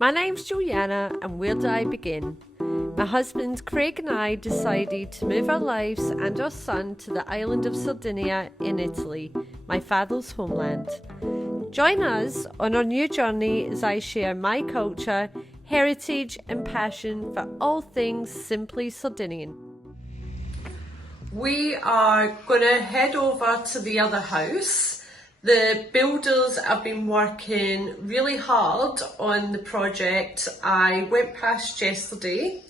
My name's Juliana, and where do I begin? My husband Craig and I decided to move our lives and our son to the island of Sardinia in Italy, my father's homeland. Join us on our new journey as I share my culture, heritage and passion for all things Simply Sardinian. We are going to head over to the other house. The builders have been working really hard on the project. I went past yesterday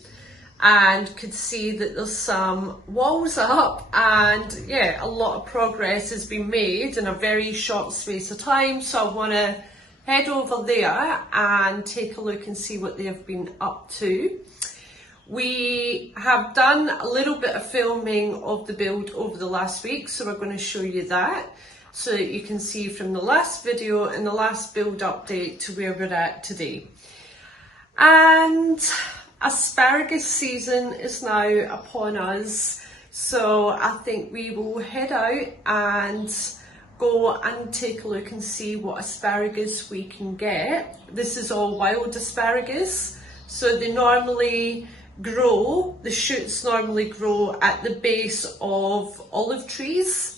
and could see that there's some walls up, and yeah, a lot of progress has been made in a very short space of time. So I want to head over there and take a look and see what they've been up to. We have done a little bit of filming of the build over the last week, so we're going to show you that, so that you can see from the last video and the last build update to where we're at today. And asparagus season is now upon us, so I think we will head out and go and take a look and see what asparagus we can get. This is all wild asparagus, so they normally grow, the shoots normally grow at the base of olive trees.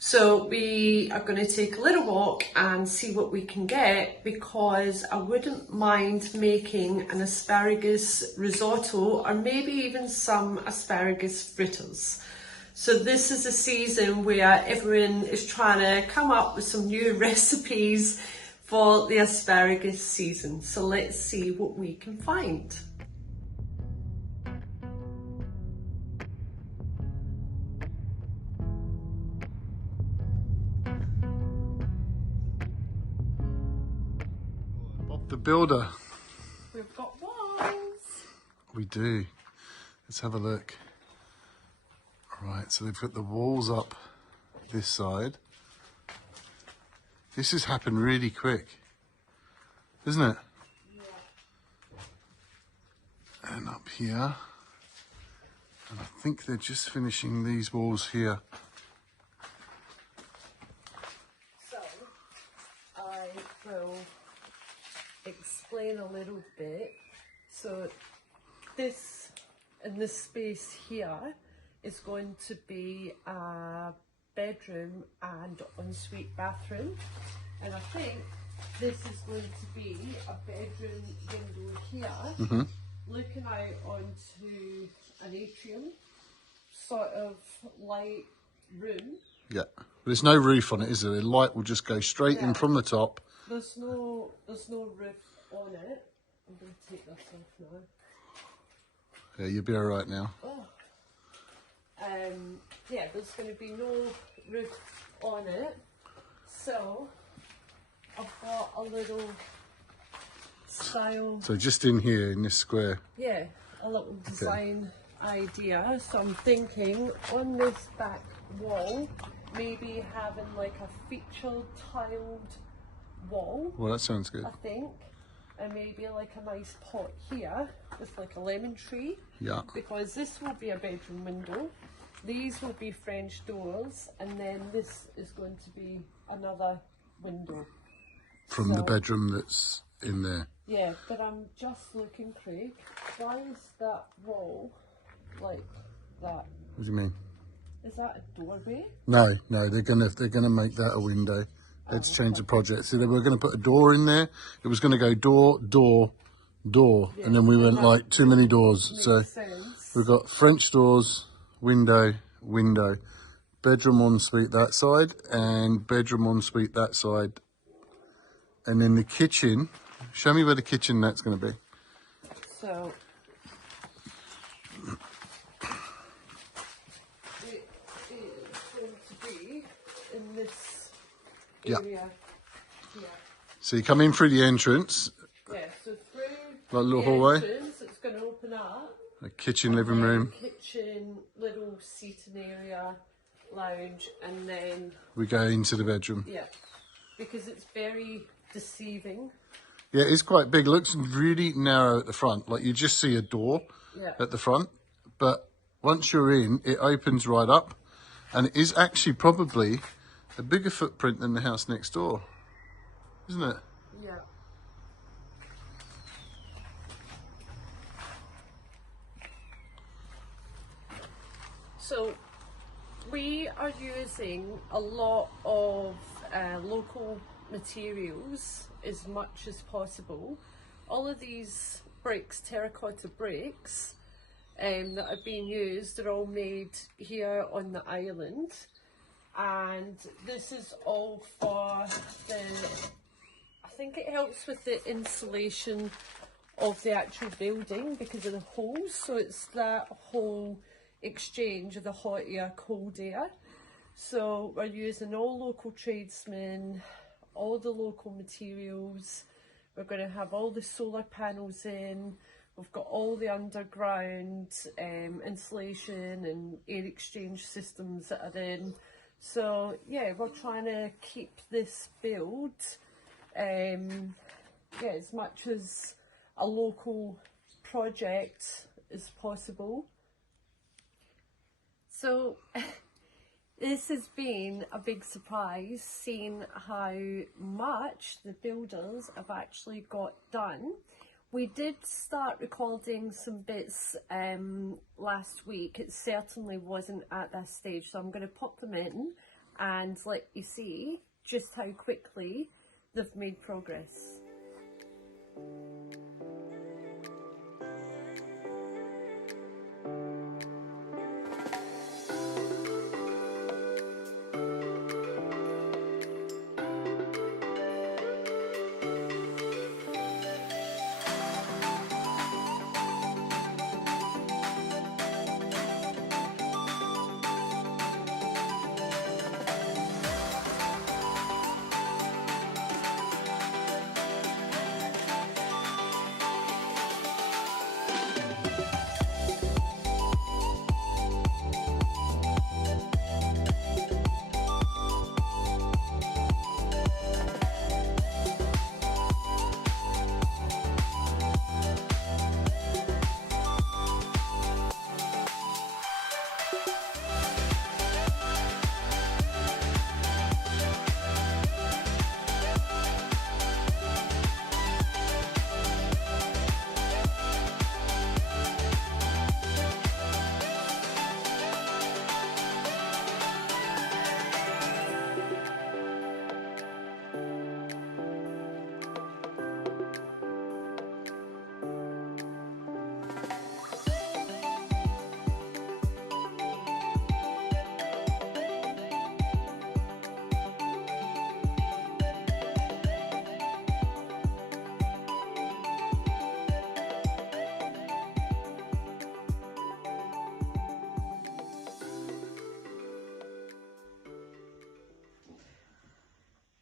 So we are going to take a little walk and see what we can get, because I wouldn't mind making an asparagus risotto or maybe even some asparagus fritters. So this is a season where everyone is trying to come up with some new recipes for the asparagus season. So let's see what we can find. The builder. We've got walls. We do. Let's have a look. Right, so they've got the walls up this side. This has happened really quick, isn't it? Yeah. And up here. And I think they're just finishing these walls here. So I will explain a little bit. So this, in this space here, is going to be a bedroom and ensuite bathroom, and I think this is going to be a bedroom window here, looking out onto an atrium, sort of light room. Yeah, but there's no roof on it, is there? The light will just go straight in from the top. There's no roof on it. I'm going to take this off now. Yeah, you'll be all right now. Oh. Yeah, there's going to be no roof on it. So I've got a little style. So just in here, in this square. Yeah, a little design idea. So I'm thinking on this back wall, maybe having like a featured tiled wall. Well, that sounds good. I think, and maybe like a nice pot here with like a lemon tree. Yeah. Because this will be a bedroom window. These will be French doors, and then this is going to be another window. From the bedroom that's in there. Yeah, but I'm just looking, Craig. Why is that wall like that? What do you mean? Is that a doorway? No, they're gonna make that a window. Let's change the project. So they were going to put a door in there. It was going to go door, yeah, and then we went like too many doors. So sense. We've got French doors, window, bedroom ensuite that side, and bedroom ensuite that side. And then the kitchen. Show me where the kitchen that's going to be. So it is going to be in this area here. So you come in through the entrance. Yeah, so through like a little the hallway. entrance, it's going to open up. A kitchen, living room. Kitchen, little seating area, lounge, and then we go into the bedroom. Yeah, because it's very deceiving. Yeah, it's quite big. It looks really narrow at the front. Like you just see a door at the front. But once you're in, it opens right up. And it is actually probably a bigger footprint than the house next door. Isn't it? Yeah. So we are using a lot of local materials as much as possible. All of these bricks, terracotta bricks that are being used, are all made here on the island, and this is all for the, I think it helps with the insulation of the actual building because of the holes. So it's that whole exchange of the hot air, cold air. So we're using all local tradesmen, all the local materials. We're going to have all the solar panels in. We've got all the underground insulation and air exchange systems that are in. So yeah, we're trying to keep this build as much as a local project as possible. So this has been a big surprise, seeing how much the builders have actually got done. We did start recording some bits last week. It certainly wasn't at this stage, so I'm going to pop them in and let you see just how quickly they've made progress.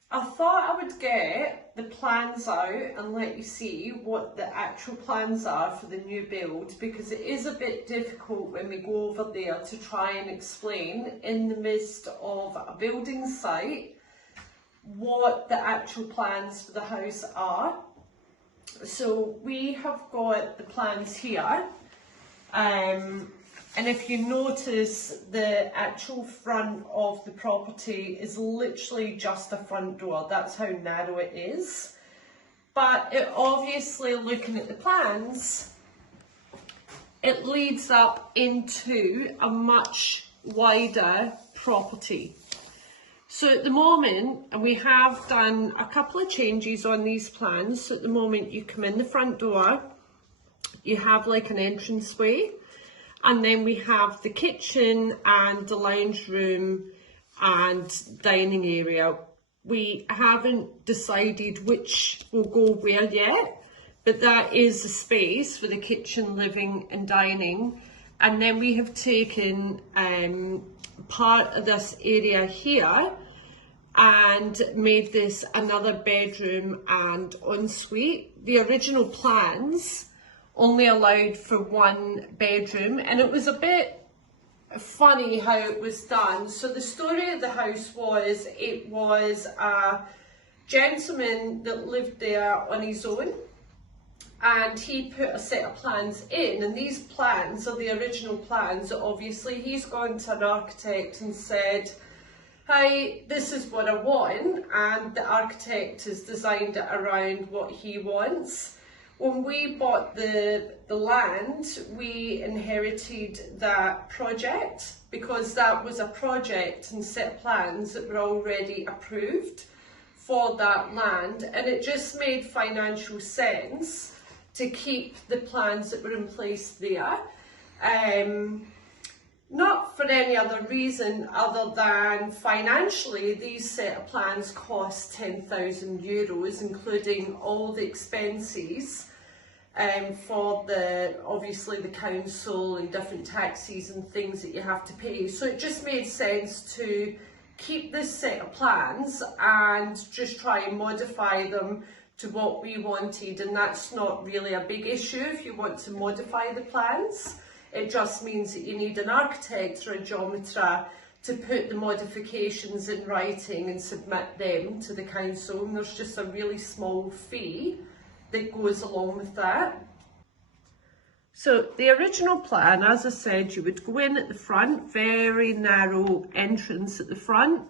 I thought I would get the plans out and let you see what the actual plans are for the new build, because it is a bit difficult when we go over there to try and explain in the midst of a building site what the actual plans for the house are. So we have got the plans here. And if you notice, the actual front of the property is literally just a front door. That's how narrow it is. But it obviously, looking at the plans, it leads up into a much wider property. So at the moment, and we have done a couple of changes on these plans. So at the moment, you come in the front door, you have like an entranceway. And then we have the kitchen and the lounge room and dining area. We haven't decided which will go where yet, but that is the space for the kitchen, living and dining. And then we have taken part of this area here and made this another bedroom and ensuite. The original plans only allowed for one bedroom, and it was a bit funny how it was done. So the story of the house was, it was a gentleman that lived there on his own, and he put a set of plans in, and these plans are the original plans. Obviously he's gone to an architect and said, hi, this is what I want, and the architect has designed it around what he wants. When we bought the land, we inherited that project because that was a project and set of plans that were already approved for that land, and it just made financial sense to keep the plans that were in place there. Not for any other reason other than financially these set of plans cost €10,000, including all the expenses for obviously the council and different taxes and things that you have to pay. So it just made sense to keep this set of plans and just try and modify them to what we wanted, and that's not really a big issue if you want to modify the plans. It just means that you need an architect or a geometer to put the modifications in writing and submit them to the council, and there's just a really small fee that goes along with that. So the original plan, as I said, you would go in at the front, very narrow entrance at the front,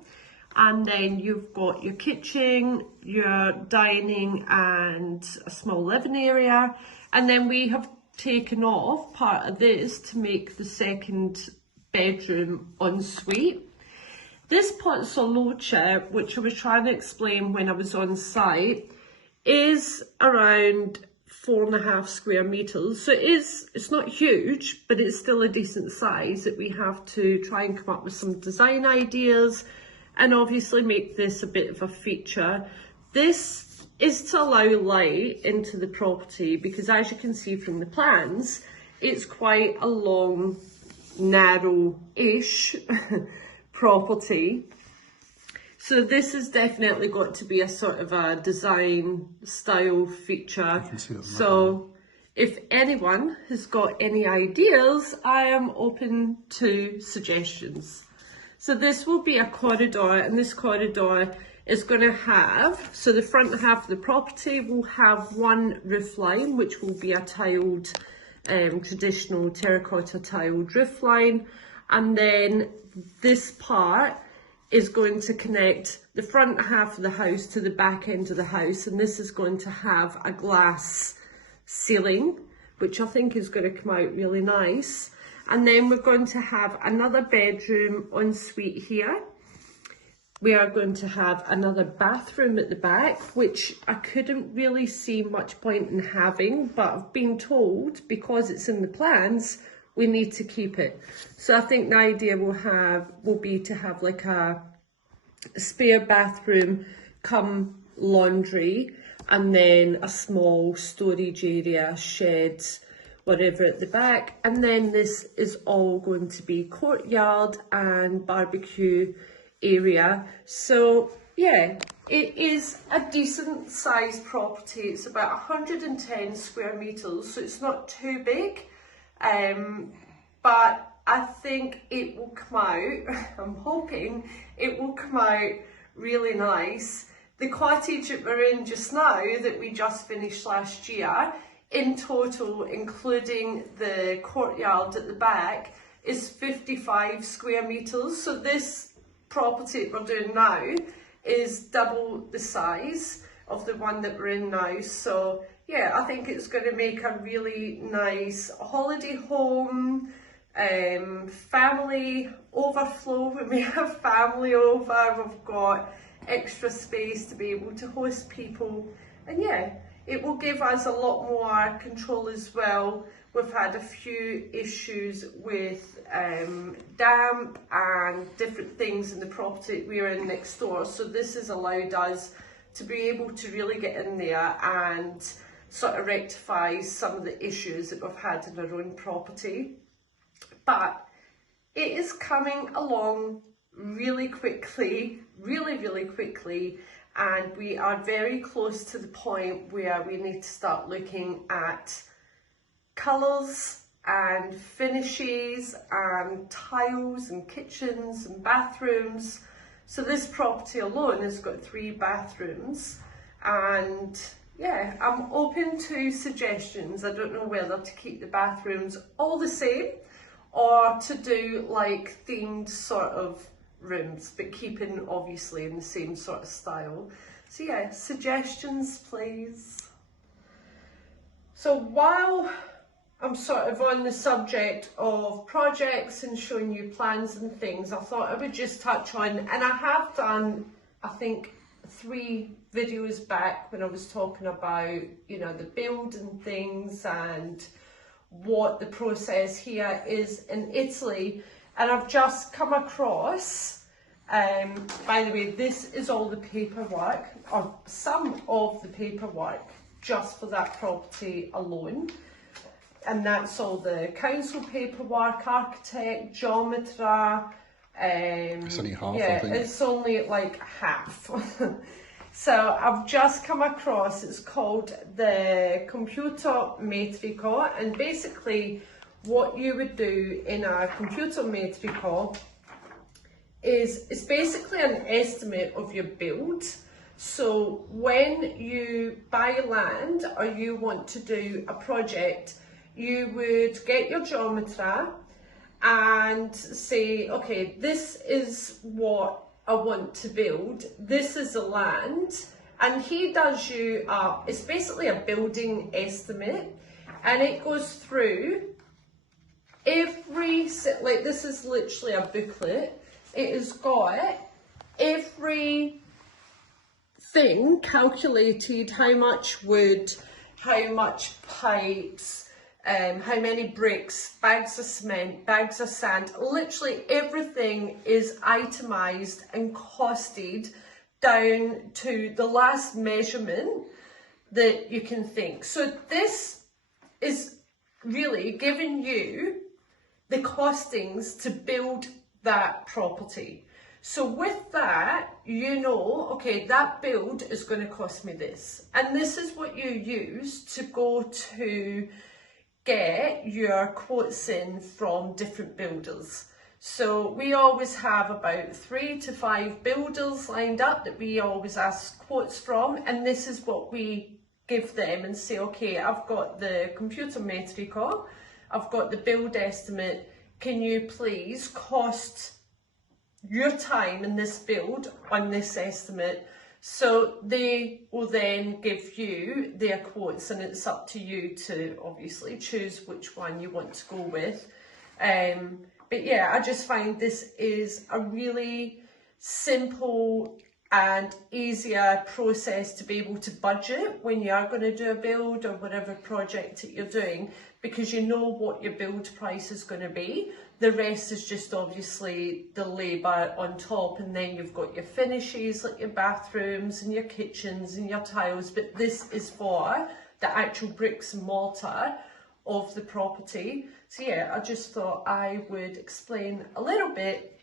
and then you've got your kitchen, your dining and a small living area, and then we have taken off part of this to make the second bedroom ensuite. This pozzoluccia, which I was trying to explain when I was on site, is around 4.5 square meters. So it's not huge, but it's still a decent size that we have to try and come up with some design ideas and obviously make this a bit of a feature. This is to allow light into the property because, as you can see from the plans, it's quite a long, narrow-ish property. So this has definitely got to be a sort of a design style feature. So if anyone has got any ideas, I am open to suggestions. So this will be a corridor, and this corridor is going to have, so the front half of the property will have one roof line, which will be a tiled, traditional terracotta tiled roof line, and then this part is going to connect the front half of the house to the back end of the house, and this is going to have a glass ceiling, which I think is going to come out really nice. And then we're going to have another bedroom ensuite here. We are going to have another bathroom at the back, which I couldn't really see much point in having, but I've been told because it's in the plans, we need to keep it. So I think the idea will be to have like a spare bathroom come laundry, and then a small storage area, shed, whatever at the back. And then this is all going to be courtyard and barbecue area. So yeah, it is a decent sized property. It's about 110 square meters, so it's not too big, but I think it will come out, I'm hoping it will come out really nice. The cottage that we're in just now, that we just finished last year, in total, including the courtyard at the back, is 55 square meters. So this property that we're doing now is double the size of the one that we're in now. So yeah, I think it's going to make a really nice holiday home, family overflow. When we have family over, we've got extra space to be able to host people, and yeah, it will give us a lot more control as well. We've had a few issues with damp and different things in the property we're in next door, so this has allowed us to be able to really get in there and sort of rectify some of the issues that we've had in our own property. But it is coming along really quickly, really quickly, and we are very close to the point where we need to start looking at colours and finishes and tiles and kitchens and bathrooms. So this property alone has got 3 bathrooms, and yeah, I'm open to suggestions. I don't know whether to keep the bathrooms all the same or to do like themed sort of rooms, but keeping obviously in the same sort of style. So yeah, suggestions please. So while I'm sort of on the subject of projects and showing you plans and things, I thought I would just touch on, and I have done, I think, 3 videos back when I was talking about, you know, the build and things and what the process here is in Italy. And I've just come across, by the way, this is all the paperwork, or some of the paperwork, just for that property alone. And that's all the council paperwork, architect, geometra. It's only half, yeah, I think. It's only like half. So I've just come across, it's called the computer metrico, and basically what you would do in a computer metrico is it's basically an estimate of your build. So when you buy land or you want to do a project, you would get your geometra and say, okay, this is what I want to build, this is the land, and he does you it's basically a building estimate, and it goes through every, like this is literally a booklet, it has got every thing calculated, how much wood, how much pipes, how many bricks, bags of cement, bags of sand, literally everything is itemised and costed down to the last measurement that you can think. So this is really giving you the costings to build that property. So with that, you know, okay, that build is going to cost me this. And this is what you use to go to get your quotes in from different builders. So we always have about 3 to 5 builders lined up that we always ask quotes from, and this is what we give them and say, okay, I've got the computer metrico, I've got the build estimate, can you please cost your time in this build on this estimate? So they will then give you their quotes, and it's up to you to obviously choose which one you want to go with. But yeah, I just find this is a really simple and easier process to be able to budget when you are going to do a build or whatever project that you're doing, because you know what your build price is going to be. The rest is just obviously the labour on top, and then you've got your finishes like your bathrooms and your kitchens and your tiles, but this is for the actual bricks and mortar of the property. So yeah, I just thought I would explain a little bit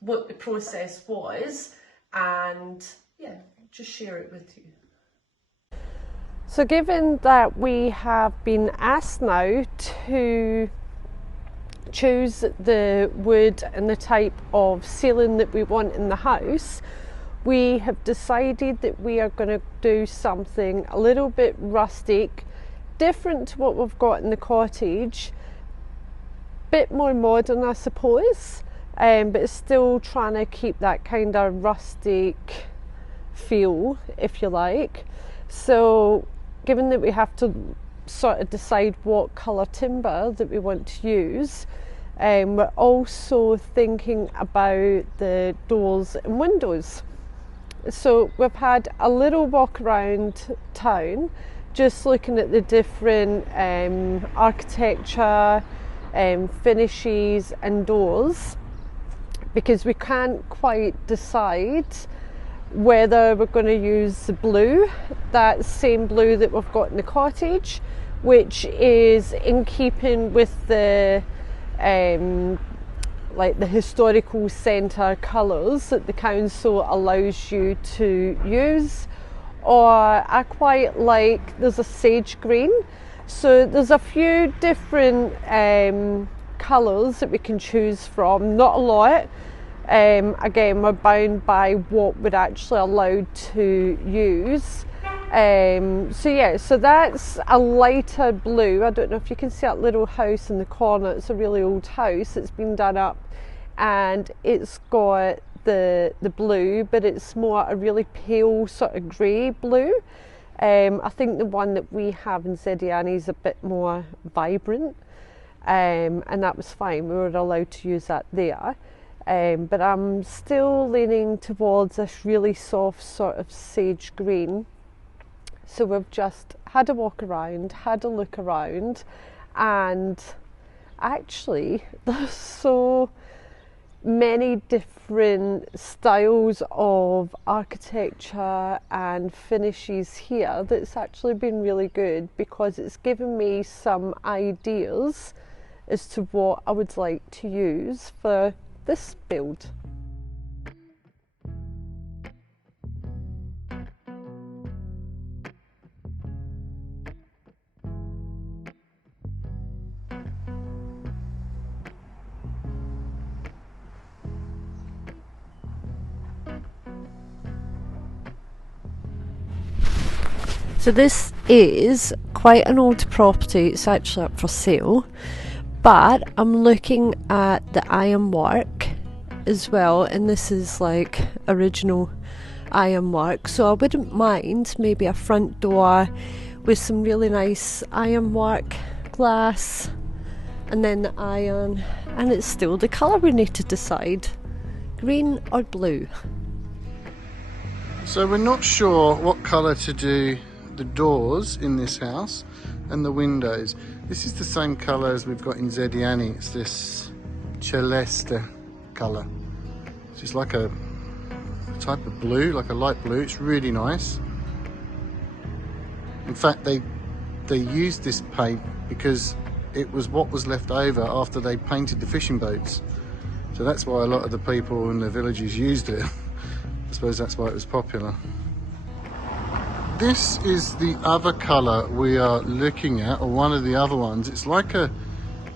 what the process was, and yeah, just share it with you. So given that we have been asked now to choose the wood and the type of ceiling that we want in the house, we have decided that we are going to do something a little bit rustic, different to what we've got in the cottage, bit more modern I suppose, but it's still trying to keep that kind of rustic feel, if you like. So given that we have to sort of decide what colour timber that we want to use, we're also thinking about the doors and windows. So we've had a little walk around town just looking at the different architecture, finishes and doors, because we can't quite decide whether we're going to use the blue, that same blue that we've got in the cottage, which is in keeping with the like the historical centre colours that the council allows you to use, or I quite like, there's a sage green. So there's a few different colours that we can choose from, not a lot. Again, we're bound by what we're actually allowed to use. So yeah, so that's a lighter blue. I don't know if you can see that little house in the corner. It's a really old house. It's been done up and it's got the blue, but it's more a really pale sort of grey blue. I think the one that we have in Zediani is a bit more vibrant, and that was fine. We were allowed to use that there. But I'm still leaning towards this really soft sort of sage green. So we've just had a walk around, had a look around, and actually there's so many different styles of architecture and finishes here that's actually been really good, because it's given me some ideas as to what I would like to use for this build. So this is quite an old property, it's actually up for sale, but I'm looking at the ironwork as well, and this is like original ironwork, so I wouldn't mind maybe a front door with some really nice ironwork glass, and then the iron, and it's still the colour we need to decide, green or blue. So we're not sure what colour to do the doors in this house and the windows. This is the same colour as we've got in Zediani. It's this celeste colour. It's just like a type of blue, like a light blue. It's really nice. In fact, they used this paint because it was what was left over after they painted the fishing boats. So that's why a lot of the people in the villages used it. I suppose that's why it was popular. This is the other colour we are looking at, or one of the other ones. It's like a,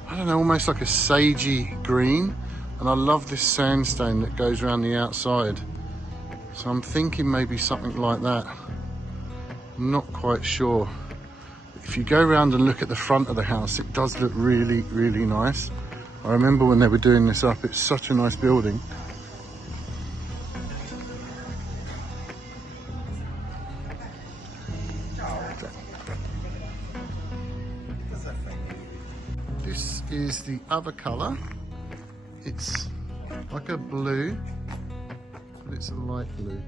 I don't know, almost like a sagey green. And I love this sandstone that goes around the outside. So I'm thinking maybe something like that. I'm not quite sure. If you go around and look at the front of the house, it does look really, really nice. I remember when they were doing this up, it's such a nice building. This is the other colour. It's like a blue, but it's a light blue,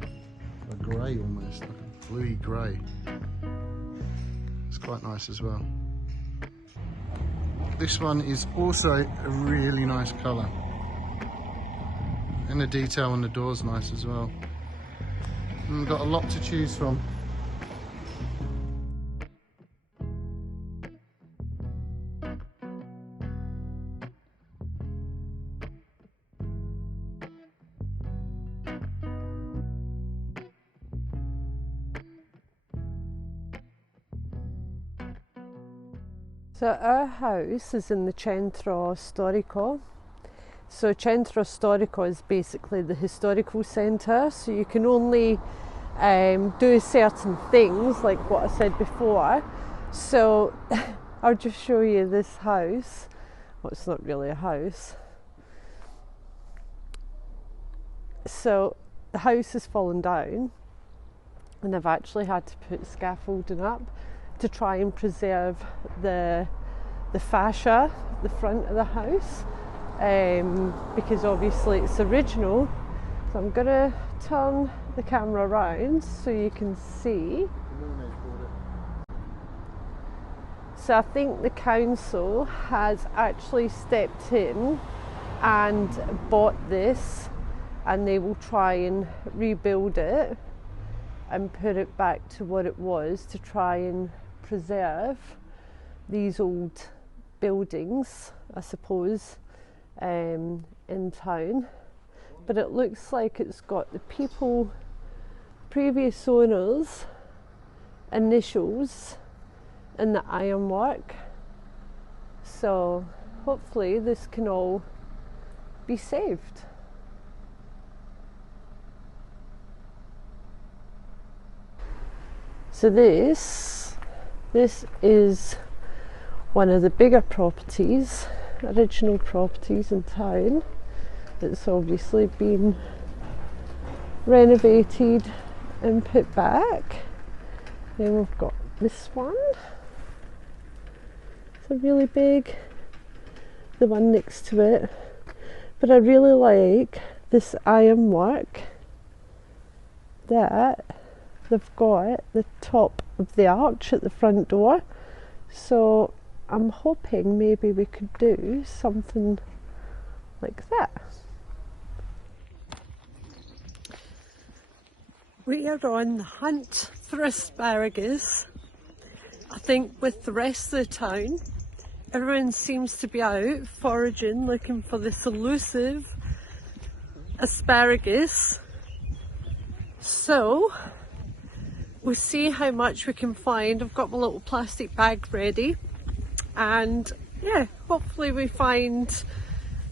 a grey almost, like a bluey grey. It's quite nice as well. This one is also a really nice colour, and the detail on the door's nice as well. And we've got a lot to choose from. So our house is in the Centro Storico. So Centro Storico is basically the historical centre, so you can only do certain things like what I said before. So I'll just show you this house. Well, it's not really a house. So the house has fallen down, and I've actually had to put scaffolding up to try and preserve the fascia, the front of the house, because obviously it's original. So I'm going to turn the camera around so you can see. So I think the council has actually stepped in and bought this, and they will try and rebuild it and put it back to what it was, to try and preserve these old buildings, I suppose, in town. But it looks like it's got the previous owners' initials in the ironwork. So hopefully this can all be saved. So this is one of the bigger properties, original properties in town. It's obviously been renovated and put back. Then we've got this one. It's a really big, the one next to it. But I really like this ironwork that they've got the top of the arch at the front door. So I'm hoping maybe we could do something like that. We are on the hunt for asparagus. I think with the rest of the town, everyone seems to be out foraging, looking for this elusive asparagus. So we'll see how much we can find. I've got my little plastic bag ready, and yeah, hopefully we find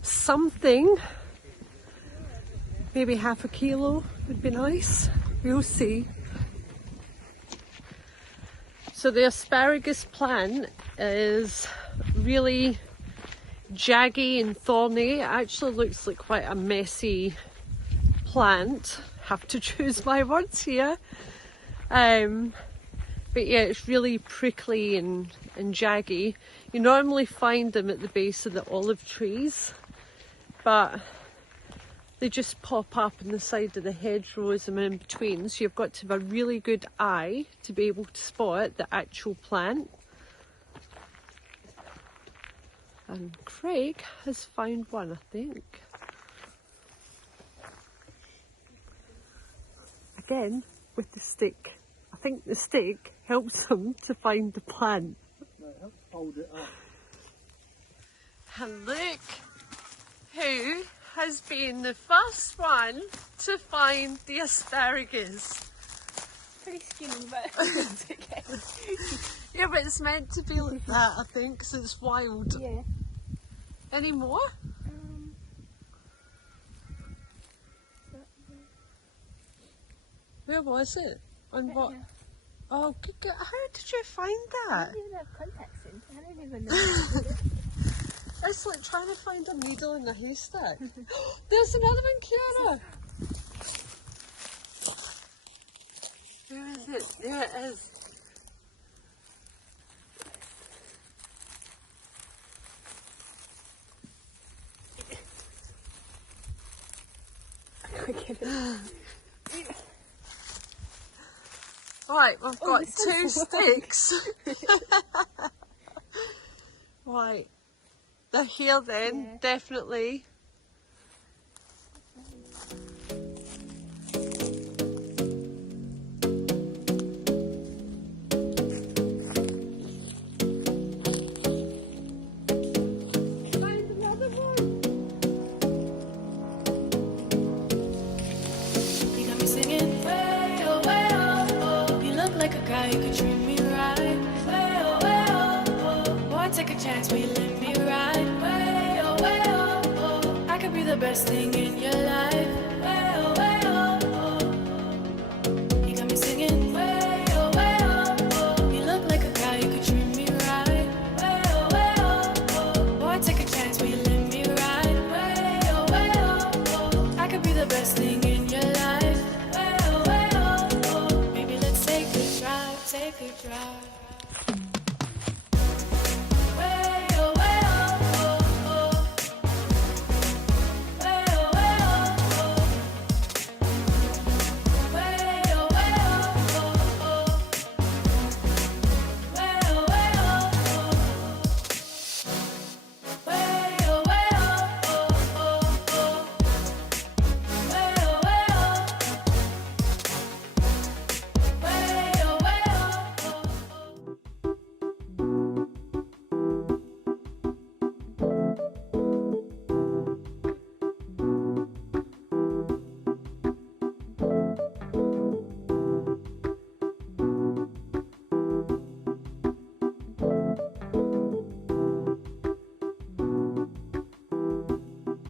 something. Maybe half a kilo would be nice. We'll see. So the asparagus plant is really jaggy and thorny. It actually looks like quite a messy plant. Have to choose my words here. But yeah, it's really prickly and jaggy. You normally find them at the base of the olive trees, but they just pop up on the side of the hedgerows and in between, so you've got to have a really good eye to be able to spot the actual plant. And Craig has found one, I think. Again, with the stick. I think the stick helps him to find the plant. No, it helps hold it up. And look who has been the first one to find the asparagus. Pretty skinny, but it's okay. Yeah, but it's meant to be like that, I think, because it's wild. Yeah. Any more? Where was it? On what? Here. Oh, good. How did you find that? I don't even have contacts in. I don't even know. It's like trying to find a needle in a haystack. There's another one, Kiara. Where is it? There it is. Right, we've got two sticks. Right, they're here then, Yeah. definitely. You could treat me right. Way oh, way oh, oh. Boy, take a chance, will you let me ride? Way oh, way oh, oh. I could be the best thing in your life.